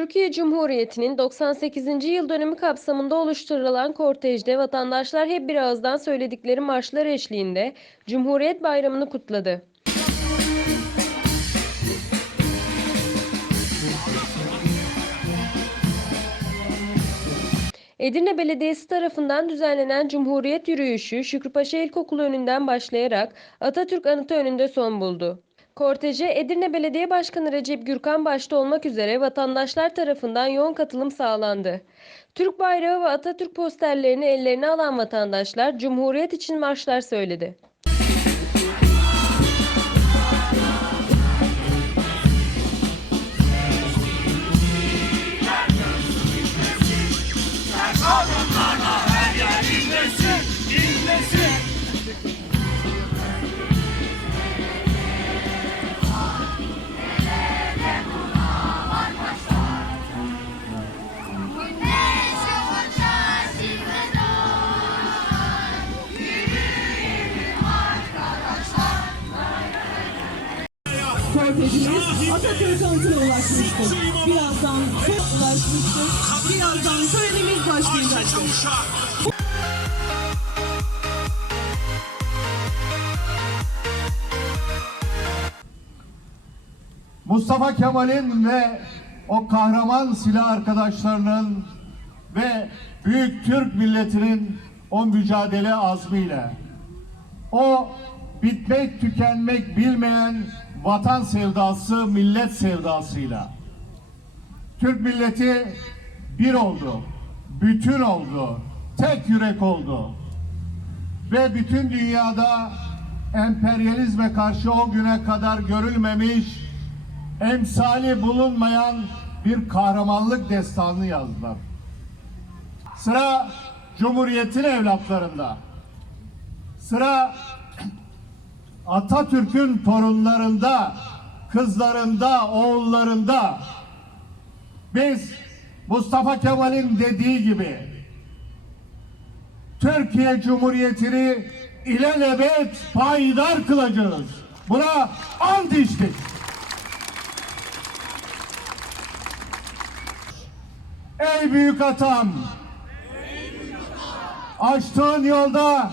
Türkiye Cumhuriyeti'nin 98. yıl dönümü kapsamında oluşturulan kortejde vatandaşlar hep bir ağızdan söyledikleri marşlar eşliğinde Cumhuriyet Bayramı'nı kutladı. Edirne Belediyesi tarafından düzenlenen Cumhuriyet Yürüyüşü Şükrüpaşa İlkokulu önünden başlayarak Atatürk Anıtı önünde son buldu. Korteje Edirne Belediye Başkanı Recep Gürkan başta olmak üzere vatandaşlar tarafından yoğun katılım sağlandı. Türk bayrağı ve Atatürk posterlerini ellerine alan vatandaşlar Cumhuriyet için marşlar söyledi. Kortejimiz Atatürk anıtına ulaşmıştır. Birazdan çok ulaşmıştır. Birazdan törenimiz başlayacaktır. Mustafa Kemal'in ve o kahraman silah arkadaşlarının ve büyük Türk milletinin o mücadele azmiyle o bitmek tükenmek bilmeyen vatan sevdası, millet sevdasıyla Türk milleti bir oldu, bütün oldu, tek yürek oldu ve bütün dünyada emperyalizme karşı o güne kadar görülmemiş, emsali bulunmayan bir kahramanlık destanını yazdılar. Sıra Cumhuriyet'in evlatlarında. Sıra Atatürk'ün torunlarında, kızlarında, oğullarında. Biz Mustafa Kemal'in dediği gibi Türkiye Cumhuriyeti'ni ilelebet payidar kılacağız. Buna ant içtik. Ey büyük atam! Açtığın yolda,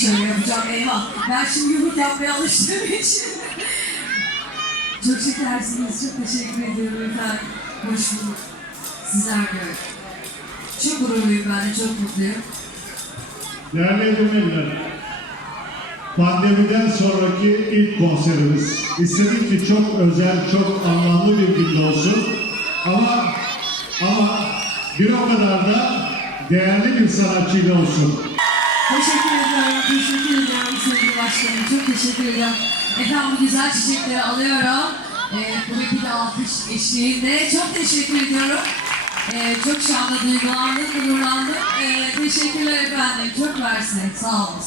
şöyle yapacağım eyvah. Ben şimdi yumruk yapmaya alıştığım için. çok şekersiniz. Çok teşekkür ediyorum efendim. Hoş bulduk. Sizler de. Çok gururluyum ben de. Çok mutluyum. Değerli Edirneliler, pandemiden sonraki ilk konserimiz. İstedik ki çok özel, çok anlamlı bir günde olsun. Ama ama bir o kadar da değerli bir sanatçıyla olsun. Teşekkür ediyorum. Teşekkür ediyorum sevgili başkanım. Çok teşekkür ediyorum. Efendim bu güzel çiçekleri alıyorum. Ee, buradaki de alkış eşliğinde. Çok teşekkür ediyorum. Ee, çok şu anda duygulandım, gururlandım. Ee, teşekkürler efendim. Çok mersi. Sağ olun.